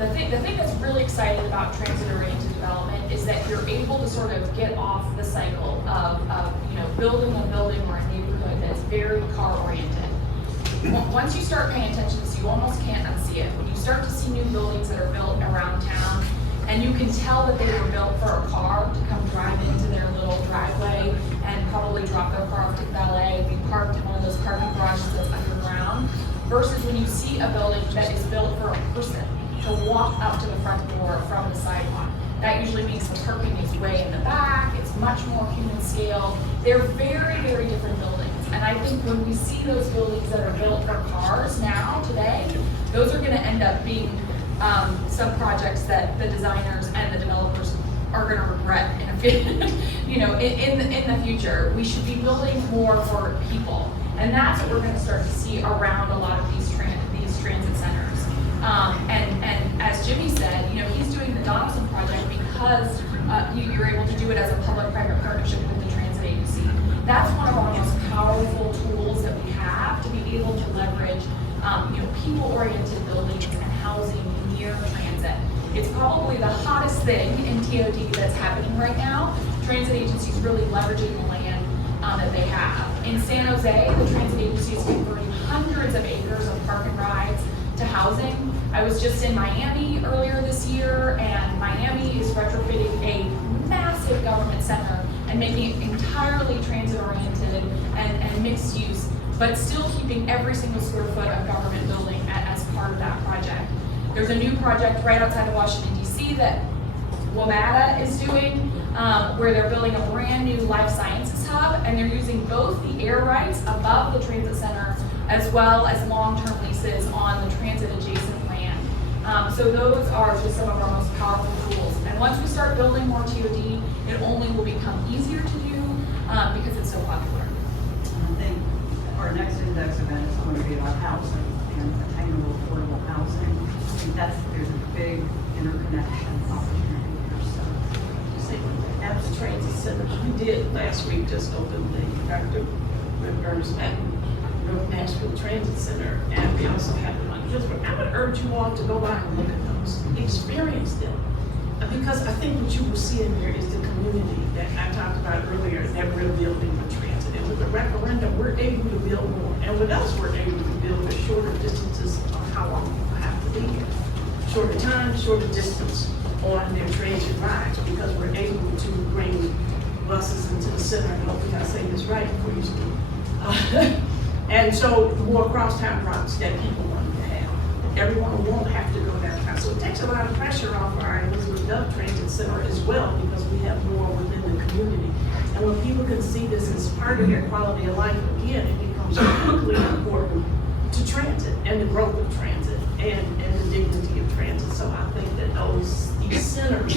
The thing that's really exciting about transit-oriented development is that you're able to sort of get off the cycle of building a building or a neighborhood that's very car-oriented. Once you start paying attention to this, you almost can't unsee it. When you start to see new buildings that are built around town, and you can tell that they were built for a car to come drive into their little driveway and probably drop their car off to valet, be parked in one of those parking garages that's underground, versus when you see a building that is built for a person to walk up to the front door from the sidewalk. That usually means the parking is way in the back, it's much more human scale. They're very, very different buildings. And I think when we see those buildings that are built for cars now, today, those are gonna end up being some projects that the designers and the developers are gonna regret in a few, in the future. We should be building more for people. And that's what we're gonna start to see around a lot of these transit centers. And as Jimmy said, he's doing the Donaldson project because you're able to do it as a public-private partnership with the transit agency. That's one of our most powerful tools that we have to be able to leverage, people-oriented buildings and housing near transit. It's probably the hottest thing in TOD that's happening right now. Transit agencies really leveraging the land that they have. In San Jose, the transit agency is converting hundreds of acres of park and rides to housing. I was just in Miami earlier this year, and Miami is retrofitting a massive government center and making it entirely transit-oriented and mixed use, but still keeping every single square foot of government building as part of that project. There's a new project right outside of Washington, D.C. that WMATA is doing, where they're building a brand new life sciences hub, and they're using both the air rights above the transit center as well as long-term leases on the transit-adjacent land. So those are just some of our most powerful tools. And once we start building more TOD, it only will become easier to do because it's so popular. I think our next index event is going to be about housing and attainable affordable housing. I think there's a big interconnection opportunity here. So, Apps Transit Centers, we did last week just open the Dr. Burns Nashville Transit Center, and we also have one. I would urge you all to go by and look at those, experience them. Because I think what you will see in there is the community that I talked about earlier that we're building with transit. And with the referendum, we're able to build more. And with us, we're able to build at shorter distances on how long people have to be here. Shorter time, shorter distance on their transit rides, because we're able to bring buses into the center, and hopefully I say this right before you speak. And so more crosstown routes that people want to have. Everyone won't have to go downtown. So it takes a lot of pressure off our Elizabeth Dove Transit Center as well, because we have more within the community. And when people can see this as part of their quality of life, again, it becomes critically important to transit and the growth of transit and the dignity of transit. So I think that these centers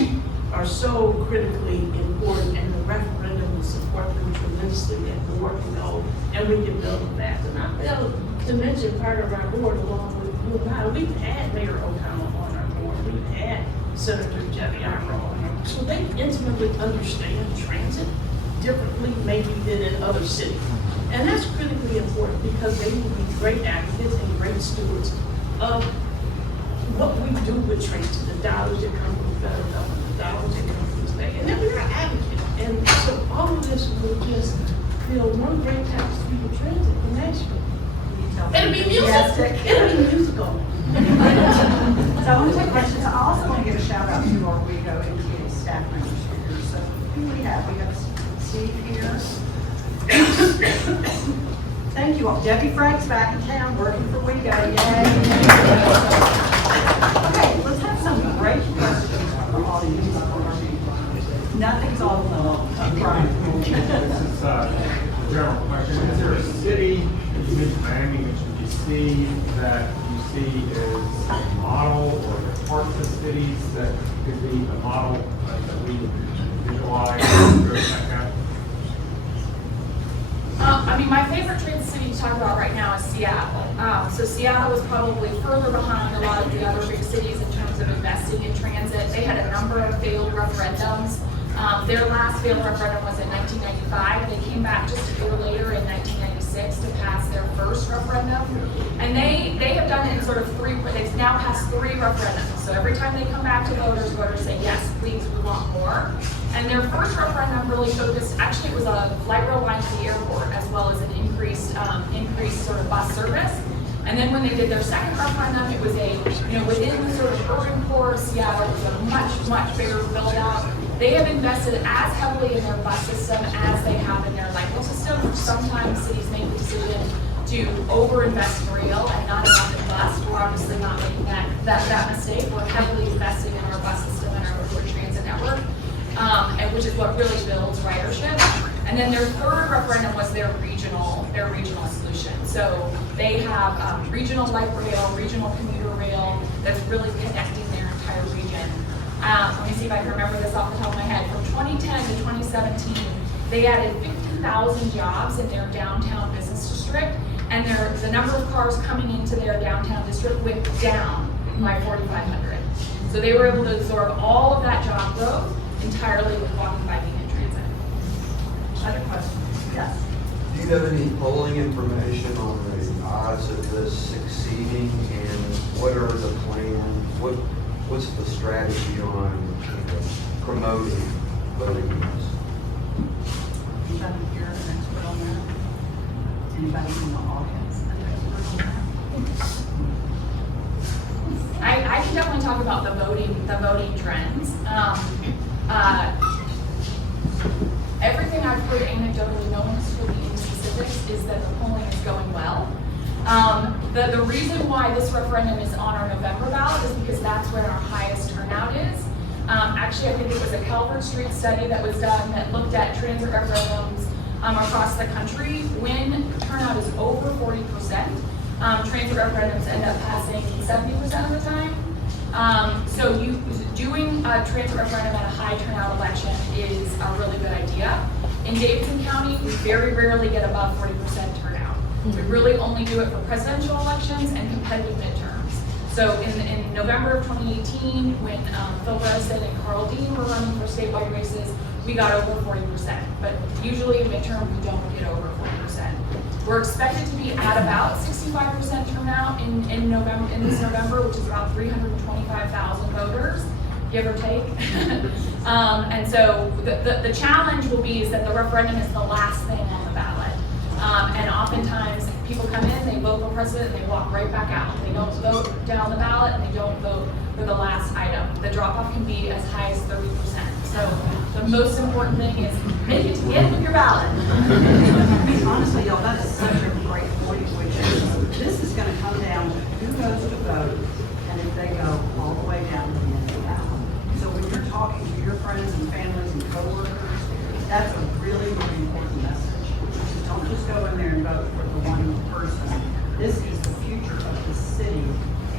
are so critically important, and the referendum will support them tremendously, and more can go, and we can build on that. And I failed to mention part of our board, along with you and I, we've had Mayor O'Connell on our board, we've had Senator Jeffy Arnold on our board, so they intimately understand transit differently maybe than in other cities. And that's critically important, because they will be great advocates and great stewards of what we do with transit, the dollars that come from the federal government, the dollars that come from the state, and then we're an advocate. And so all of this will just build one great tapestry for transit in Nashville. It'll be musical. It'll be musical. So I want to take questions. I also want to give a shout out to our WeGo MTA staff members here. So who we have? We have Steve here. Thank you all. Debbie Frank's back in town working for WeGo. Yay! Okay, let's have some great questions from the audience. Nothing's off the hook. Right. This is a general question. Is there a city, you mentioned Miami, you mentioned DC, that you see as a model, or there are parts of cities that could be a model that we visualize or like that? My favorite transit city to talk about right now is Seattle. So Seattle was probably further behind a lot of the other big cities in terms of investing in transit. They had a number of failed referendums. Their last failed referendum was in 1995. They came back just a year later in 1996 2006 to pass their first referendum. And they have done it in sort of they've now passed 3 referendums. So every time they come back to voters say, yes, please, we want more. And their first referendum really focused, actually it was a light rail line to the airport as well as an increased sort of bus service. And then when they did their second referendum, it was within the sort of urban core of Seattle, it was a much, much bigger build out. They have invested as heavily in their bus system as they have in their light rail system, which sometimes cities make the decision to over-invest in rail and not enough in bus. We're obviously not making that mistake. We're heavily investing in our bus system and our urban transit network, and which is what really builds ridership. And then their third referendum was their regional solution. So they have regional light rail, regional commuter rail that's really connecting their entire region. Let me see if I can remember this off the top of my head. From 2010 to 2017, they added 50,000 jobs in their downtown business district, and the number of cars coming into their downtown district went down by 4,500. So they were able to absorb all of that job growth entirely with walking, biking, and transit. Other questions? Yes. Do you have any polling information on the odds of this succeeding, and what are the plans? What's the strategy on promoting voting rights? Anybody here an expert on that? Anybody in the audience an expert on that? I can definitely talk about the voting trends. Everything I've heard anecdotally, no one has told me any specifics, is that the polling is going well. The reason why this referendum is on our November ballot is because that's where our highest turnout is. Actually, I think it was a Calvert Street study that was done that looked at transit referendums across the country. When turnout is over 40%, transit referendums end up passing 70% of the time. So doing a transit referendum at a high turnout election is a really good idea. In Davidson County, we very rarely get above 40% turnout. We really only do it for presidential elections and competitive midterms. So in November of 2018, when Phil Bredesen and Carl Dean were running for statewide races, we got over 40%. But usually in midterm, we don't get over 40%. We're expected to be at about 65% turnout in this November, which is about 325,000 voters, give or take. And so the challenge will be is that the referendum is the last thing on the ballot. And oftentimes people come in, they vote for president, and they walk right back out. They don't vote down the ballot, and they don't vote for the last item. The drop-off can be as high as 30%. So the most important thing is make it to the end of your ballot. I mean, honestly, y'all, that is such a great point, which is, this is gonna come down to who goes to vote, and if they go all the way down to the end of the ballot. So when you're talking to your friends and families and coworkers, that's a really, really important message. Don't just go in there and vote for the one person. This is the future of the city,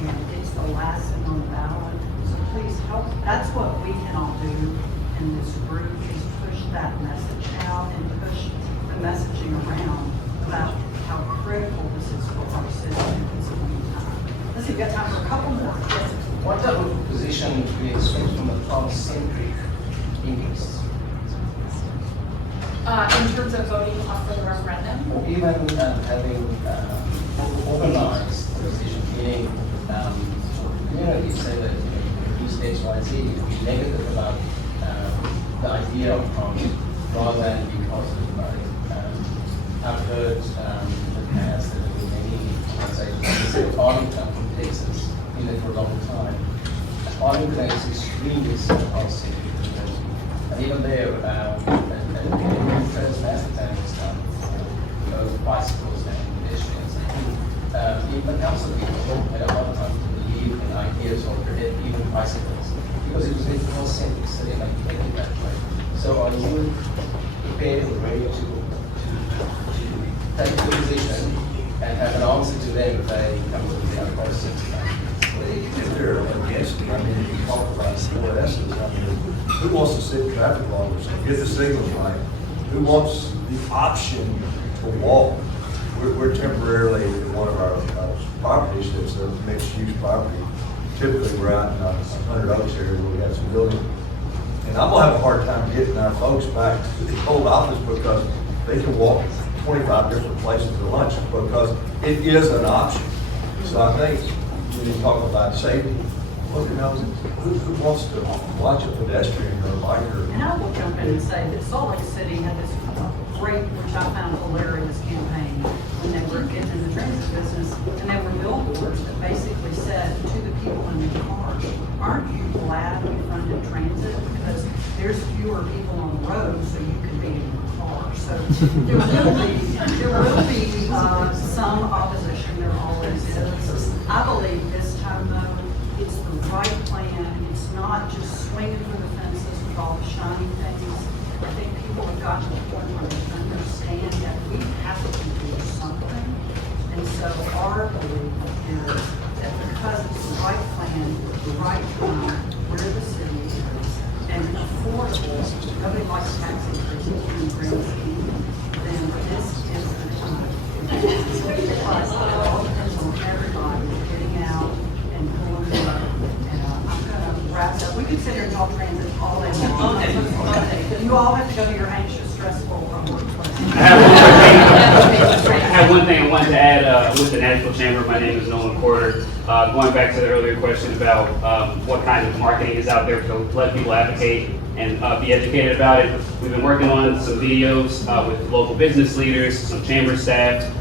and it's the last thing on the ballot. So please help. That's what we can all do in this group, is push that message out and push the messaging around about how critical this is for our city at this point in time. Let's see, we've got time for a couple more. Yes. What type of position do we expect from the Trump-centric indies? In terms of voting for the referendum? Or even having organized the decision, meaning communities say that use X, Y, Z, be negative about the idea of Trump rather than be positive about it. I've heard in the past that there were many organizations, say Arlington from Texas, been there for a long time. Arlington is extremely policy. And even there, Transmaster was done for both bicycles and pedestrians. Even council people had a lot of time to believe in ideas or even bicycles because it was a more-centric city and like making that way. So are you prepared and ready to take the position and have an answer to them if they come with the other policies? If they're against it, I mean, if you talk about four S's, I mean, who wants to sit traffic laws, get the signals right? Who wants the option to walk? We're temporarily in one of our properties that's a mixed-use property. Typically, we're out in 100 Oaks area where we have some buildings. And I'm gonna have a hard time getting our folks back to the old office because they can walk 25 different places to lunch because it is an option. So I think when you talk about safety, well, you know, who wants to watch a pedestrian or a biker? And I will jump in and say that Salt Lake City had this great, which I found hilarious campaign when they were getting in the transit business, and they were billboards that basically said to the people in the cars, aren't you glad we funded transit? Because there's fewer people on the road, so you can be in your car. So there will be some opposition, there always is. I believe this time though, it's the right plan. It's not just swinging for the fences with all the shiny things. I think people have gotten to the point where they understand that we have to do something. And so our belief is that because it's the right plan, the right time, where the city is, and affordable, nobody likes tax increases in the grand scheme, then this is the time. But it all depends on everybody getting out and pulling the road. And I'm gonna wrap up. We could sit here and talk transit all day long. Okay. You all have to go to your anxious, stressful workplace. I have one thing I wanted to add with the Nashville Chamber. My name is Nolan Porter. Going back to the earlier question about what kind of marketing is out there to let people advocate and be educated about it. We've been working on some videos with local business leaders, some chamber staff.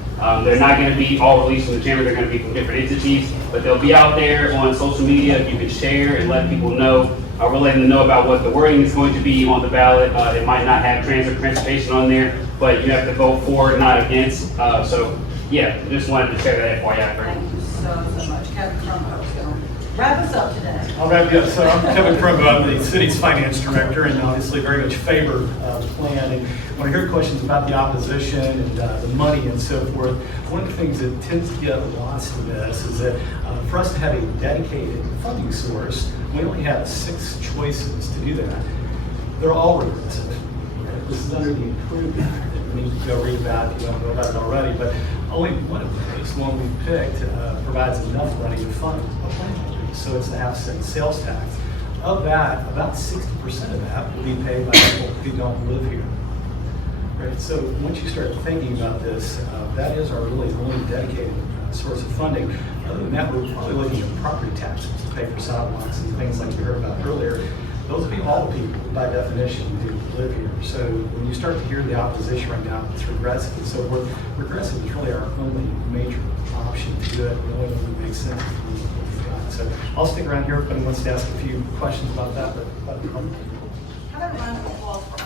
They're not going to be all released from the chamber. They're going to be from different entities, but they'll be out there on social media. You can share and let people know. We're letting them know about what the wording is going to be on the ballot. It might not have transportation on there, but you have to vote for, not against. So, yeah, just wanted to share that FYI. Thank you so much. Kevin Crumbo is going to wrap us up today. I'll wrap you up. So I'm Kevin Crumbo. I'm the city's finance director and obviously very much favor the plan. And when I hear questions about the opposition and the money and so forth, one of the things that tends to get lost in this is that for us to have a dedicated funding source, we only have 6 choices to do that. They're all regressive. Right? This is under the Improved Act. You need to go read about it if you don't know about it already, but only one of those, the one we picked, provides enough money to fund a plan. So it's the half-cent sales tax. Of that, about 60% of that will be paid by people who don't live here. Right? So once you start thinking about this, that is our really only dedicated source of funding. Other than that, we're probably looking at property taxes to pay for sidewalks and things like you heard about earlier. Those would be all the people, by definition, who live here. So when you start to hear the opposition right now, it's regressive and so forth. Regressive is really our only major option to do it. The only one that makes sense. So I'll stick around here if anyone wants to ask a few questions about that. How about a round of applause for